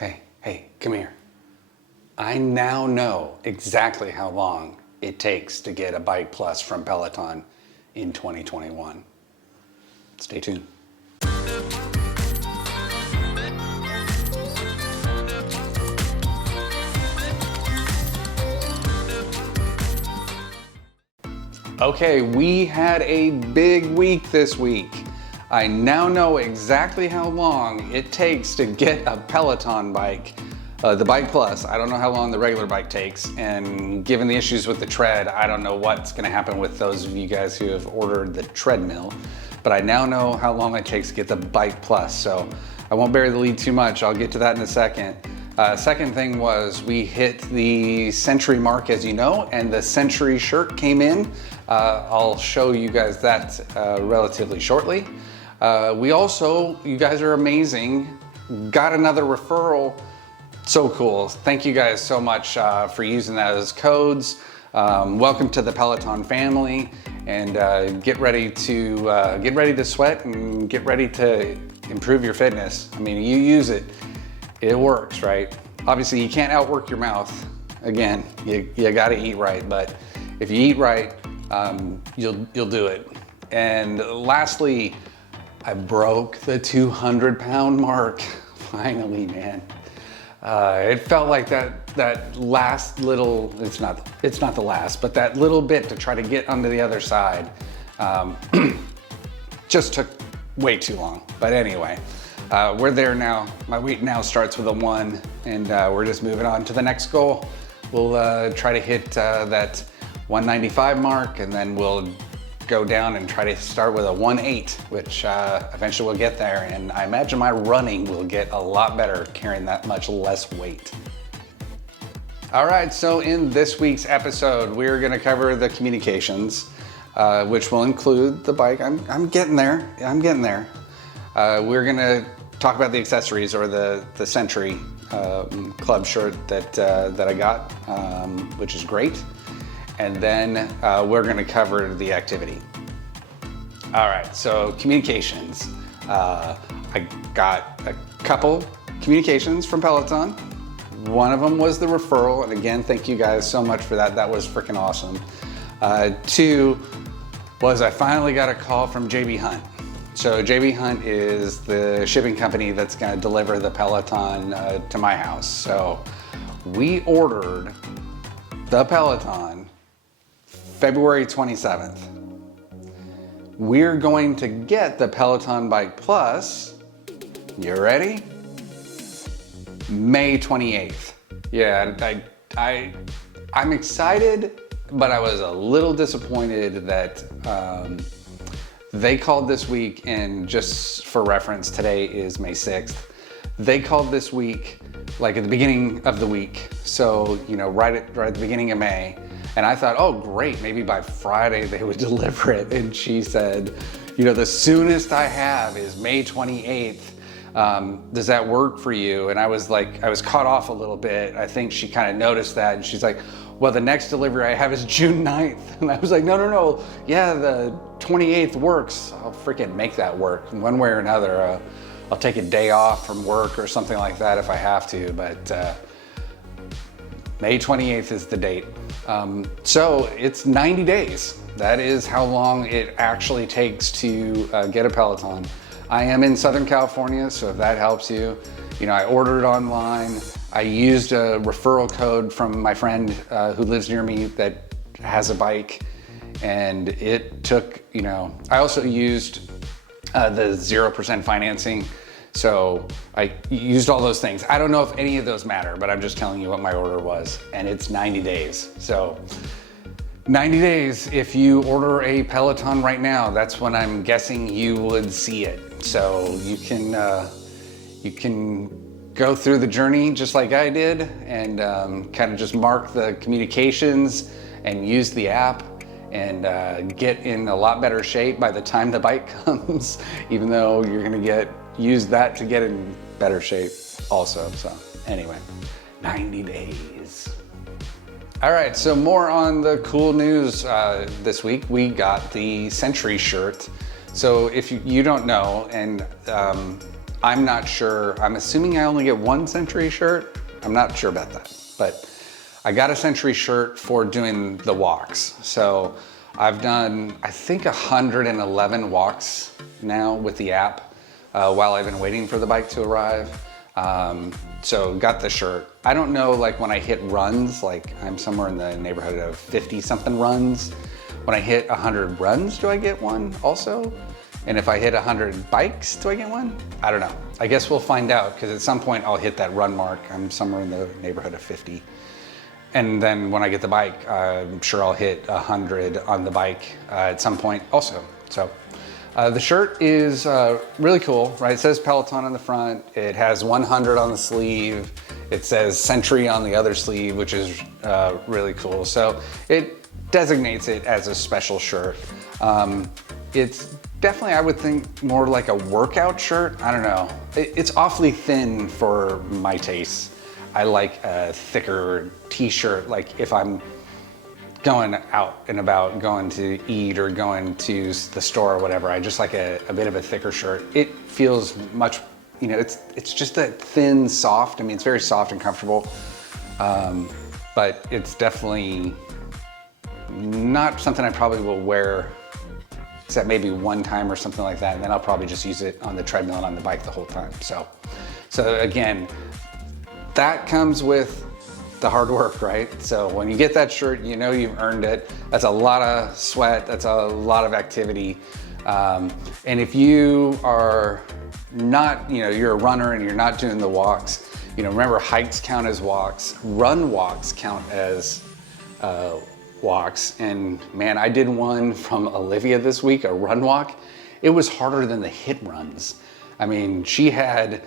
Hey, come here. I now know exactly how long it takes to get a Bike Plus from Peloton in 2021. Stay tuned. Okay, we had a big week this week. I now know exactly how long it takes to get a Peloton bike, the Bike Plus. I don't know how long the regular bike takes, and given the issues with the tread, I don't know what's gonna happen with those of you guys who have ordered the treadmill, but I now know how long it takes to get the Bike Plus, so I won't bury the lead too much. I'll get to that in a second. Second thing was we hit the century mark, as you know, and the century shirt came in. I'll show you guys that relatively shortly. We also, you guys are amazing, got another referral. So cool. Thank you guys so much for using that as codes. Welcome to the Peloton family, and get ready to sweat and get ready to improve your fitness. I mean, you use it, it works, right? Obviously you can't outwork your mouth. Again, you gotta eat right, but if you eat right, you'll do it. And lastly, I broke the 200-pound mark. Finally, man. It felt like that last little, it's not the last, but that little bit to try to get onto the other side just took way too long. But anyway, we're there now. My weight now starts with a 1, and we're just moving on to the next goal. We'll try to hit that 195 mark, and then we'll go down and try to start with a 1.8, which eventually we'll get there. And I imagine my running will get a lot better carrying that much less weight. All right, so in this week's episode, we're gonna cover the communications, which will include the bike. I'm getting there, we're gonna talk about the accessories, or the Century club shirt that I got, which is great. And then we're gonna cover the activity. All right, so communications. I got a couple communications from Peloton. One of them was the referral, and again, thank you guys so much for that. That was freaking awesome. 2 was I finally got a call from JB Hunt. So JB Hunt is the shipping company that's gonna deliver the Peloton to my house. So we ordered the Peloton February 27th. We're going to get the Peloton Bike Plus, you ready? May 28th. Yeah, I'm excited, but I was a little disappointed that they called this week, and just for reference, today is May 6th. They called this week like at the beginning of the week. So, you know, right at the beginning of May. And I thought, oh great, maybe by Friday they would deliver it. And she said, you know, the soonest I have is May 28th. Does that work for you? And I was caught off a little bit. I think she kind of noticed that, and she's like, well, the next delivery I have is June 9th. And I was like, no. Yeah, the 28th works. I'll freaking make that work one way or another. I'll take a day off from work or something like that if I have to, but May 28th is the date. So it's 90 days. That is how long it actually takes to get a Peloton. I am in Southern California, so if that helps you, you know, I ordered it online. I used a referral code from my friend who lives near me that has a bike, and it took, you know, I also used the 0% financing. So I used all those things. I don't know if any of those matter, but I'm just telling you what my order was, and it's 90 days. So 90 days, if you order a Peloton right now, that's when I'm guessing you would see it. So you can go through the journey just like I did, and kind of just mark the communications and use the app, and get in a lot better shape by the time the bike comes, even though you're gonna use that to get in better shape also. So anyway, 90 days. All right, so more on the cool news this week. We got the Century shirt. So if you don't know, and I'm not sure. I'm assuming I only get one Century shirt. I'm not sure about that, but I got a Century shirt for doing the walks. So I've done, I think, 111 walks now with the app while I've been waiting for the bike to arrive. So got the shirt. I don't know, like when I hit runs, like I'm somewhere in the neighborhood of 50 something runs. When I hit 100 runs, do I get one also? And if I hit 100 bikes, do I get one? I don't know. I guess we'll find out, because at some point I'll hit that run mark. I'm somewhere in the neighborhood of 50. And then when I get the bike, I'm sure I'll hit 100 on the bike at some point also. So the shirt is really cool, right? It says Peloton on the front. It has 100 on the sleeve. It says Century on the other sleeve, which is really cool. So it designates it as a special shirt. It's definitely, I would think, more like a workout shirt. I don't know. It's awfully thin for my taste. I like a thicker t-shirt, like if I'm going out and about, going to eat or going to the store or whatever. I just like a bit of a thicker shirt. It feels much, you know, it's just a thin, soft. I mean, it's very soft and comfortable, but it's definitely not something I probably will wear except maybe one time or something like that, and then I'll probably just use it on the treadmill and on the bike the whole time. So again, that comes with the hard work, right? So when you get that shirt, you know you've earned it. That's a lot of sweat, that's a lot of activity. And if you are not, you know, you're a runner and you're not doing the walks, you know, remember, hikes count as walks, run walks count as walks. And man, I did one from Olivia this week, a run walk. It was harder than the hit runs. I mean, she had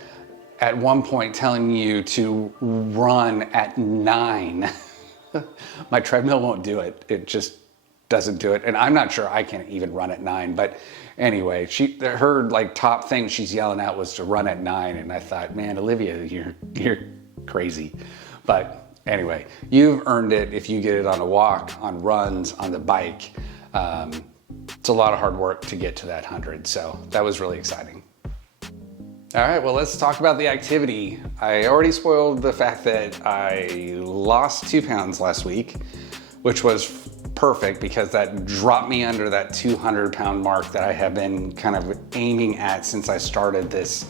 at one point telling you to run at 9. My treadmill won't do it. It just doesn't do it. And I'm not sure I can even run at 9. But anyway, her like top thing she's yelling out was to run at 9. And I thought, man, Olivia, you're crazy. But anyway, you've earned it if you get it on a walk, on runs, on the bike. It's a lot of hard work to get to that 100. So that was really exciting. All right, well, let's talk about the activity. I already spoiled the fact that I lost 2 pounds last week, which was perfect because that dropped me under that 200-pound mark that I have been kind of aiming at since I started this,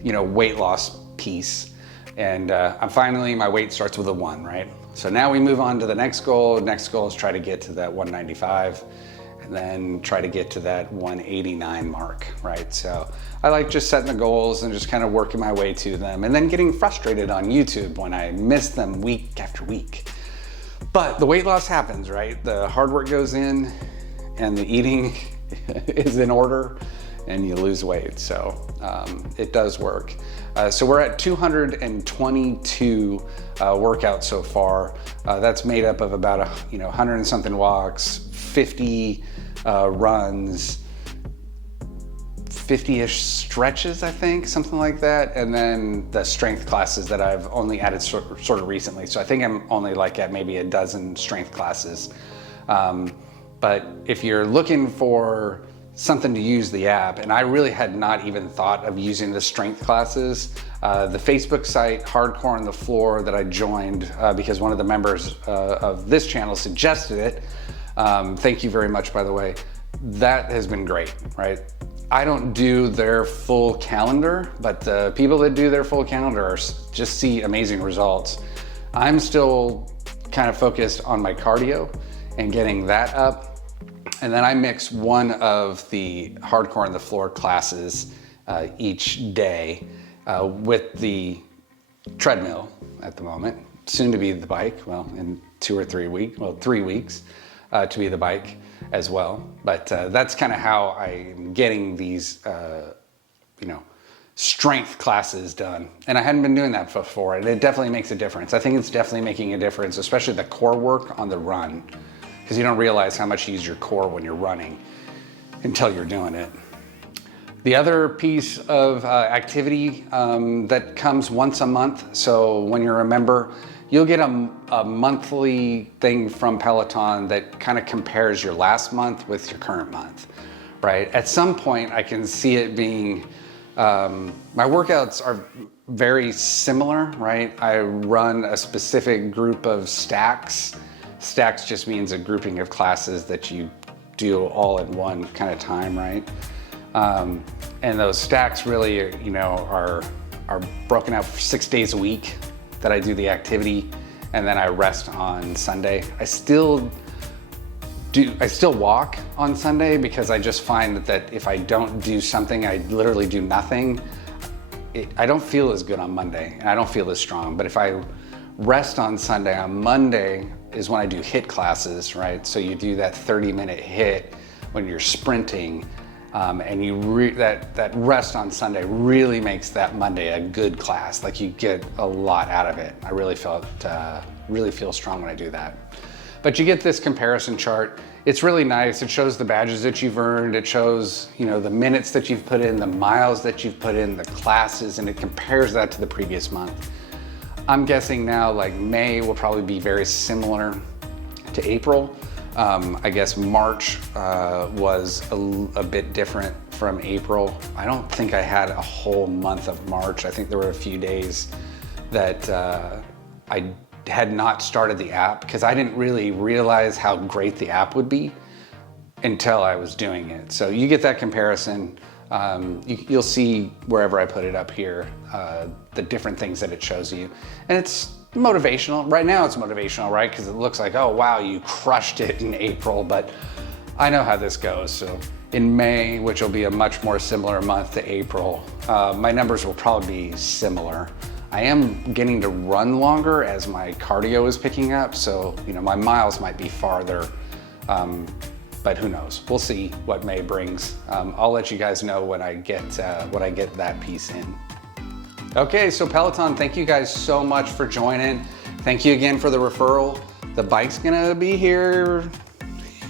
you know, weight loss piece. And I'm finally, my weight starts with a 1, right? So now we move on to the next goal. Next goal is try to get to that 195. And then try to get to that 189 mark, right? So I like just setting the goals and just kind of working my way to them, and then getting frustrated on YouTube when I miss them week after week. But the weight loss happens, right? The hard work goes in and the eating is in order and you lose weight. So it does work. So we're at 222 workouts so far. That's made up of about 100 and something walks, 50 runs, 50-ish stretches, I think, something like that. And then the strength classes that I've only added sort of recently. So I think I'm only like at maybe a dozen strength classes. But if you're looking for something to use the app, and I really had not even thought of using the strength classes, the Facebook site, Hardcore on the Floor, that I joined because one of the members of this channel suggested it. Thank you very much, by the way. That has been great, right? I don't do their full calendar, but the people that do their full calendar just see amazing results. I'm still kind of focused on my cardio and getting that up. And then I mix one of the Hardcore on the Floor classes each day with the treadmill at the moment, soon to be the bike, well, in 3 weeks to be the bike as well. But that's kind of how I'm getting these, strength classes done. And I hadn't been doing that before, and it definitely makes a difference. I think it's definitely making a difference, especially the core work on the run, because you don't realize how much you use your core when you're running until you're doing it. The other piece of activity that comes once a month, so when you're a member, you'll get a monthly thing from Peloton that kind of compares your last month with your current month, right? At some point, I can see it being My workouts are very similar, right? I run a specific group of stacks. Stacks just means a grouping of classes that you do all in one kind of time, right? And those stacks really, you know, are broken out for 6 days a week that I do the activity, and then I rest on Sunday. I still walk on Sunday because I just find that if I don't do something, I literally do nothing, I don't feel as good on Monday, and I don't feel as strong. But if I rest on Sunday, on Monday is when I do HIIT classes, right? So you do that 30-minute HIIT when you're sprinting, and that rest on Sunday really makes that Monday a good class. Like, you get a lot out of it. I really feel strong when I do that. But you get this comparison chart. It's really nice. It shows the badges that you've earned. It shows, you know, the minutes that you've put in, the miles that you've put in, the classes, and it compares that to the previous month. I'm guessing now, like, May will probably be very similar to April. I guess March was a bit different from April. I don't think I had a whole month of March. I think there were a few days that I had not started the app because I didn't really realize how great the app would be until I was doing it. So you get that comparison. You'll see wherever I put it up here, the different things that it shows you. And it's motivational. Right now it's motivational, right? Because it looks like, oh wow, you crushed it in April, but I know how this goes. So in May, which will be a much more similar month to April, my numbers will probably be similar. I am getting to run longer as my cardio is picking up, so you know, my miles might be farther, but who knows? We'll see what May brings. I'll let you guys know when I get that piece in. Okay, so Peloton, thank you guys so much for joining. Thank you again for the referral. The bike's gonna be here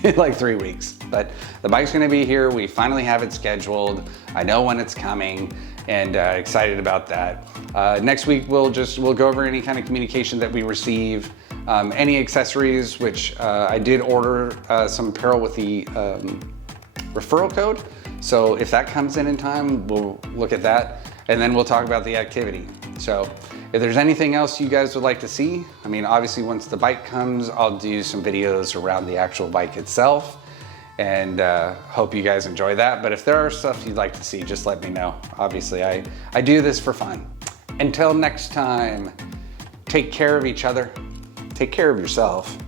in like 3 weeks, but the bike's gonna be here. We finally have it scheduled. I know when it's coming, and excited about that. Next week, we'll go over any kind of communication that we receive, any accessories, which I did order some apparel with the referral code. So if that comes in time, we'll look at that, and then we'll talk about the activity. So if there's anything else you guys would like to see, I mean, obviously once the bike comes, I'll do some videos around the actual bike itself, and hope you guys enjoy that. But if there are stuff you'd like to see, just let me know. Obviously, I do this for fun. Until next time, take care of each other, take care of yourself,